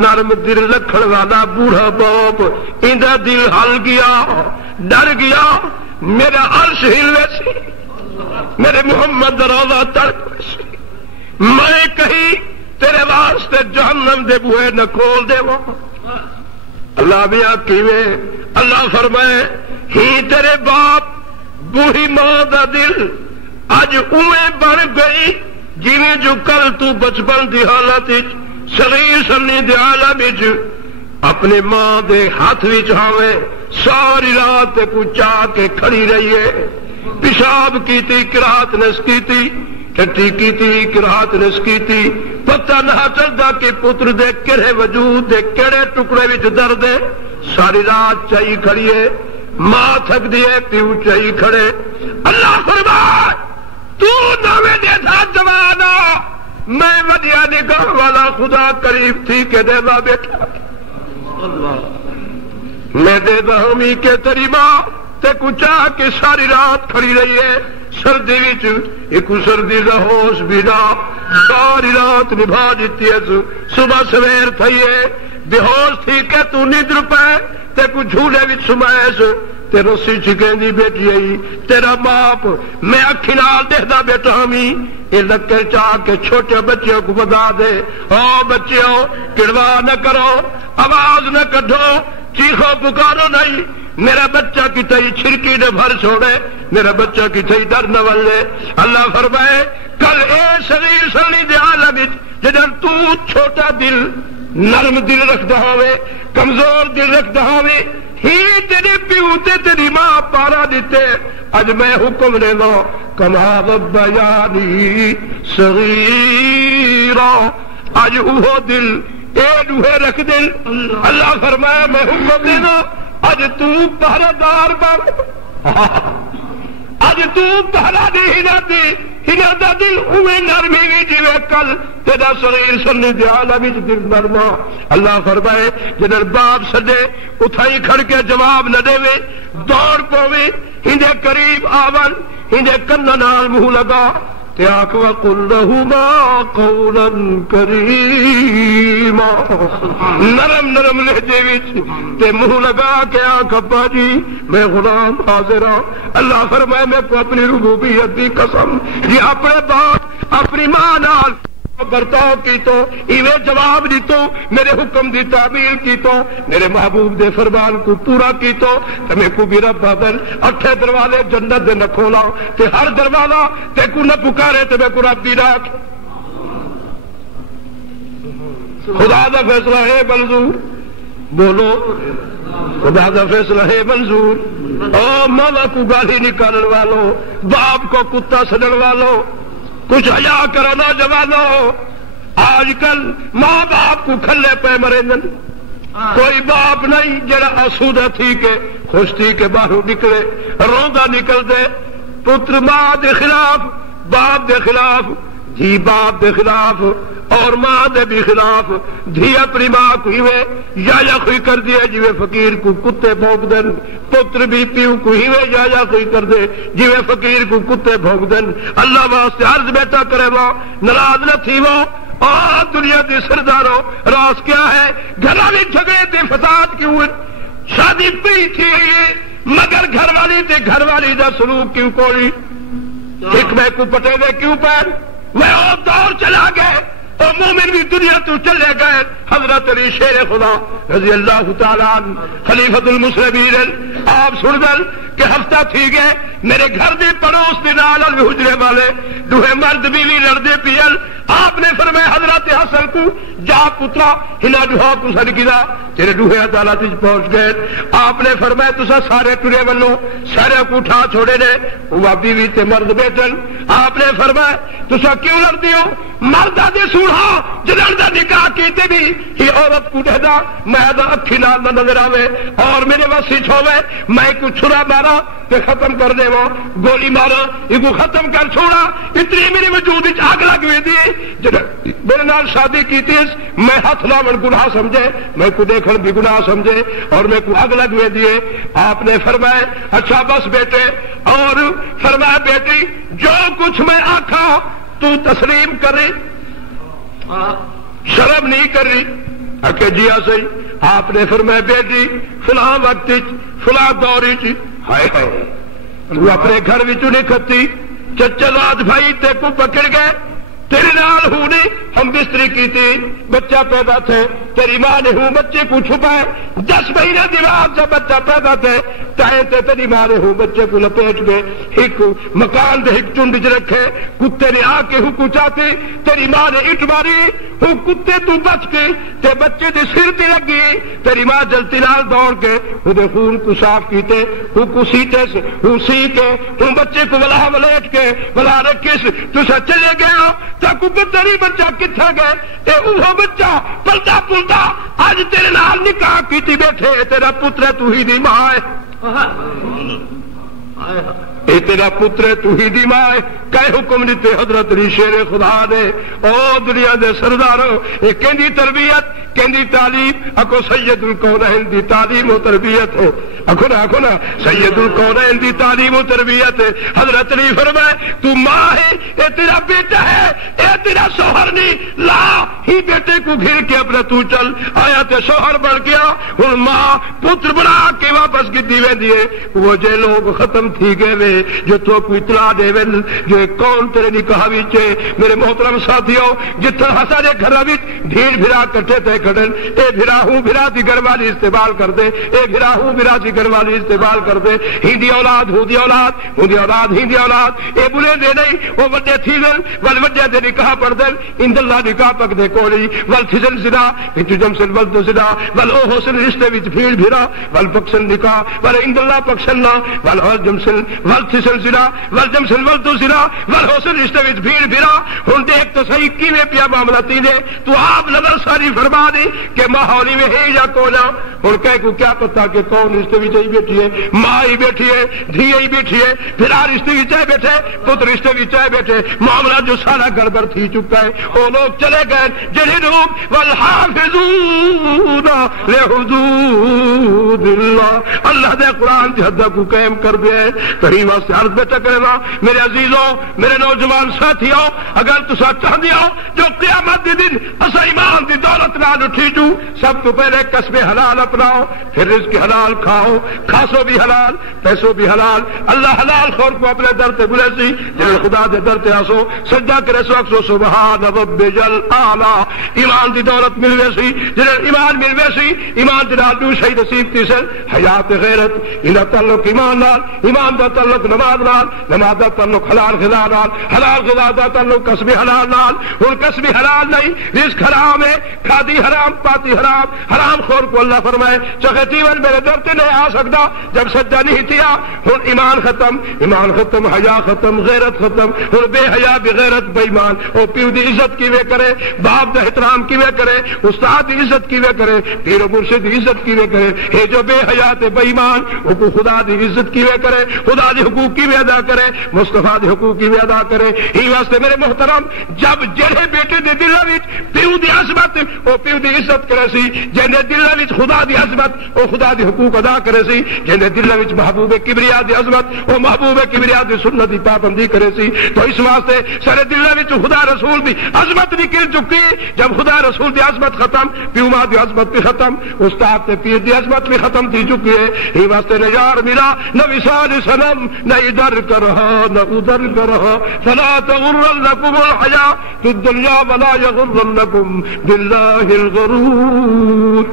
نرم دل رکھن والا بوڑھا باپ اندا دل ہل گیا، ڈر گیا، میرا عرش ہلے سی، میرے محمد روضہ تڑپ سی، میں کہیں تیرے واسطے جہنم دے بوئے نہ کھول دے وہ اللہ بھی کیویں اللہ فرمائے ہی تیرے باپ بوڑھی ماں دا دل اج اوے بن گئی جویں جو کل تو بچپن دی حالت صغیر سنی دی عالم وچ اپنی ماں دے ہاتھ وچ ہوے ساری رات کو چاہ کے کھڑی رہی ہے، پیشاب کیتی قرات نس کیتی، ٹٹی کیتی قرات نس کیتی، پتہ نہ چلدا کہ پتر دے کہڑے وجود دے کہڑے ٹکڑے وچ درد ہے، ساری رات چائی کھڑی ہے، ماں تھک دی ہے، پیو چائی کھڑے۔ اللہ فرمائے تو نویں دے تھا جوانا، میں ودیا نگاہ والا خدا قریب تھی کہ دے دا بیٹا میں دے دا ہمی کہ تیری ماں تے کچا کے ساری رات کھڑی رہی ہے، سردی وچ ایک سردی دا ہوش بھی نہ، ساری رات نبھا دیتی ہے، صبح سویر تھی ہے بے ہوش تھی کہ تو ندر پے تے کو جھولے وچ سمائش تے رسی چکیندی بیٹی آئی تیرا باپ میں اکھی نال دیکھدا بیٹا ہمی یہ لکڑ چاہ کے چھوٹے بچوں کو بتا دے، او بچیوں کڑوا نہ کرو، آواز نہ کڈو، چیخو پکارو نہیں، میرا بچہ کی تئی چھڑکی نے بھر چھوڑے، میرا بچہ کی تئی ڈر نہ ولے۔ اللہ فرمائے کل اے صغیر سنی دے عالم وچ جدوں تو چھوٹا دل نرم دل رکھدا ہوے، کمزور دل رکھدا ہوے، ہی تیرے پیو تے تیری ماں پارا دیتے، اج میں حکم دے دو کما ربیانی صغیرا، اج اوہ دل اے دوہے رکھ دل۔ اللہ فرمایا میں حکم دے دو اج تو پہرا دار بن، اج تو پہرا دی ہنا دا دل اوے نرمی وی جویں کل تیرا صغیر سنی دے عالم وچ دل نرما۔ اللہ فرمائے جدوں باپ سدے اتھائی کھڑ کے جواب نہ دے دوڑ پوے، ہندے قریب آون، ہندے کناں نال منہ لگا تے آکھ وقل لہما قولا کریما، نرم نرم لہجے وچ تے منہ لگا کے آکھ ابا جی میں غلام حاضر ہوں۔ اللہ فرمائے میں کو اپنی ربوبیت دی قسم جی اپنے باپ اپنی ماں نال برتاؤ کی تو ایویں جواب دی تو میرے حکم دی تعمیل کی تو میرے محبوب دے فرمان کو پورا کی تو تمہیں کو بھی رب بدل اٹھے دروازے جنت دے نہ کھولا تے ہر دروازہ تے کو نہ پکارے تے میں کو رب دی راکھ۔ خدا دا فیصلہ ہے منظور، بولو خدا دا فیصلہ ہے منظور۔ او ماں کو گالی نکالن والوں، باپ کو کتا سنن والوں، کچھ حیا کرو نوجوانوں، آج کل ماں باپ کو کھلے پہ مرے نن، کوئی باپ نہیں جڑا آسودہ تھی کہ خوش تھی کہ باہر نکلے، روندا نکل دے، پتر ماں دے خلاف، باپ دے خلاف، دھی باپ دے خلاف اور ماں دے بھی خلاف، دھی اپنی ماں کو ہیوے یا کوئی کر دیا جویں فقیر کو کتے بھونک دن، پتر بھی پیو کو ہیوے یا کوئی کر دے جویں فقیر کو کتے بھونک دن۔ اللہ واسطے عرض بیٹا کرے وہ ناراض نہ تھی وہ اور دنیا کے سرداروں، راز کیا ہے گھراں وچ جھگڑے تے فساد کیوں؟ شادی پی تھی مگر گھر والی تے گھر والی دا سلوک کیوں کوئی؟ ایک میں کو پٹے دے کیوں پیر میں اور دور چلا گئے اور مومن بھی دنیا تو چلے گئے۔ حضرت علی شیر خدا رضی اللہ تعالیٰ عنہ خلیفۃ المسلمین آپ سن دل کہ ہفتہ تھی گئے میرے گھر دے پڑوس دے نال حجرے والے دوہے مرد بیوی لڑدے پیل، آپ نے فرمایا حضرت حسن کو جا پترا ہنا دوہا کو سڑ گیا تیرے دوہے عدالت وچ پہنچ گئے۔ آپ نے فرمایا تسا سارے ٹرے ولو سارے کو اٹھا چھوڑے نے وہ بیوی تے مرد بیٹھن۔ آپ نے فرمایا تسا کیوں لڑدی ہو؟ مردا دے سوڑا جنہاں دا نکاح کیتے بھی ہی عورت کو دہدا میں دا اکھی نال نہ نظر آوے اور میرے وسی چھوے میں کو چھرا مارا تے ختم کر دے وہ گولی مارا یہ کو ختم کر چھوڑا، اتنی میرے وجود وچ آگ لگ وی دی میرے نال شادی کیتی میں ہاتھ لاون گناہ سمجھے، میں کو دیکھن بھی گناہ سمجھے اور میں کو آگ لگ وی دیے۔ آپ نے فرمایا اچھا بس بیٹے، اور فرمایا بیٹی جو کچھ میں آکھا تو تسلیم کرے، شرم نہیں کر رہی، کہ جی صحیح. آپ نے فرمایا بیٹی فلاں وقت فلاں دور ہائے ہائے تو اپنے گھر وچوں نہیں کھتی چچا لاد بھائی تے کو پکڑ گئے تیرے نال ہوں نہیں ہم بستری کی تھی بچہ پیدا تھے تیری ماں نے ہوں بچے کو چھپائے 10 مہینے دی بعد جب بچہ پیدا تھے تائیں تے تیری ماں نے ہوں بچے کو لپیٹ کے ایک مکان دے ایک چنڈ چ رکھے کتے نے آ کے ہوں کو چاہتی تیری ماں نے اٹ ماری ہوں کتے تو بچ کے تے بچے دے سر تے لگی تیری ماں جلتی نال دوڑ کے وہ خون کو صاف کیتے ہوں کو سیتے ہوں سی کے ہوں بچے کو ولا ولیٹ کے ولا رکھس تسا چلے گئے تک تیری بچہ کتنے گئے اے وہ بچہ پلتا پلتا اج تیرے نال نکاح کیتی بیٹھے تیرا پتر تو ہی دی ماں ہے اے تیرا پتر تو ہی دی ماں ہے کہ حکم دیتے حضرت علی شیر خدا نے او دنیا دے سرداروں یہ کہندی تربیت کہندی تعلیم اکو سید الکونین دی تعلیم و تربیت ہے اکو نا سید الکونین دی تعلیم و تربیت ہے. حضرت علی فرمائے تو ماں ہے اے تیرا بیٹا ہے اے تیرا شوہر نہیں لا ہی بیٹے کو گھر کے اپنا تو چل آیا تے شوہر بڑھ گیا ہن ماں پتر بنا کے واپس کی ویندی ہے وہ جے لوگ ختم تھی گئے جو تو کو اطلاع دے ون جو کون تیرے نکاح وچ میرے محترم ساتھیو جتھے ہسا دے گھر وچ بھیڑ بھرا کٹھے تے کھڑن اے بھرا ہوں بھرا دی گھر والی استعمال کر دے اے بھرا ہوں بھرا دی گھر والی استعمال کر دے ہندی اولاد ہودی اولاد ہودی اولاد ہندی اولاد اے بلے دے نہیں وہ بڑے تھی ول ول وجہ دے نکاح پڑھ دے ان اللہ نکاح پک دے کولی ول تھجن زنا وچ جم سن ول تو زنا ول او حسن رشتے وچ بھیڑ بھرا ول پکسن نکاح ول ان اللہ پکسنا ول جم سن ول تھسن زنا ول جم سن ول تو زنا ول حسن رشتے وچ بھیڑ بھرا ہن دیکھ تو صحیح کیویں پیا معاملہ تی دے تو آپ نظر ساری فرما دی کہ ماحولی میں ہے یا کونا ہن کہے کو کیا پتہ کہ کون رشتے وچ ہی بیٹھی ہے ماں ہی بیٹھی ہے دھی ہی بیٹھی ہے پھر رشتے وچ بیٹھے پتر رشتے وچ بیٹھے معاملہ جو سارا گڑبڑ تھی چکا ہے وہ لوگ چلے گئے جڑے لوگ والحافظون لحدود اللہ اللہ دے قرآن دی حد کو قائم کر دے تہی واسطے عرض بیٹا کرنا میرے عزیزوں میرے نوجوان ساتھیوں اگر تسا چاہندے ہو جو قیامت دے دن اسا ایمان دی دولت نال اٹھی جو سب تو پہلے کسب حلال اپناؤ پھر رزق حلال کھاؤ کھاسو بھی حلال پیسوں بھی حلال اللہ حلال خور کو اپنے در تے بلے سی جن خدا دے در تے آسو سجدہ کرے سو اکسو سبحان رب جل اعلی ایمان دی دولت ملوے سی جن ایمان ملوے سی ایمان دی نال دو شہید نصیب تی سن حیات غیرت انہا تعلق ایمان نال ایمان دا تعلق نماز نال نماز دا تعلق حلال غذا نال حلال غذا دا تعلق کسب حلال نال اور کسب حلال نہیں رزق حرام ہے کھادی حرام پاتی حرام حرام خور کو اللہ فرمائے چخیتیون میرے در تے نہیں آ سکتا جب سجدہ نہیں تھیا ہن ایمان ختم حیا ختم غیرت ختم ہن بے حیا بغیرت بے ایمان او پیو دی عزت کیویں کرے باپ دا احترام کیویں کرے استاد دی عزت کیویں کرے پیر و مرشد دی عزت کیویں کرے اے جو بے حیا تے بے ایمان او کو خدا دی عزت کیویں کرے خدا دی حقوق کیویں ادا کرے مصطفی دی حقوق کیویں ادا کرے ہی واسطے میرے محترم جب جڑے بیٹے دے دل وچ پیو دی عظمت او پیو دی عزت کرے سی جن دے دل وچ خدا دی عظمت او خدا دی حقوق ادا کرے سی جن دے دل وچ محبوب کبریا دی عظمت او محبوب کبریا دی سنت دی پابندی کرے سی تو اس واسطے سارے دل وچ خدا رسول دی عظمت نکل چکی جب خدا رسول دی عظمت ختم پیو ماں دی عظمت بھی ختم استاد تے پیر دی عظمت بھی ختم تھی چکی ہے ہی واسطے نہ یار میرا نہ وصال صنم نہ ادھر کا رہا نہ ادھر کا رہا فلا تغرنکم الحیاۃ الدنیا ولا یغرنکم باللہ الغرور.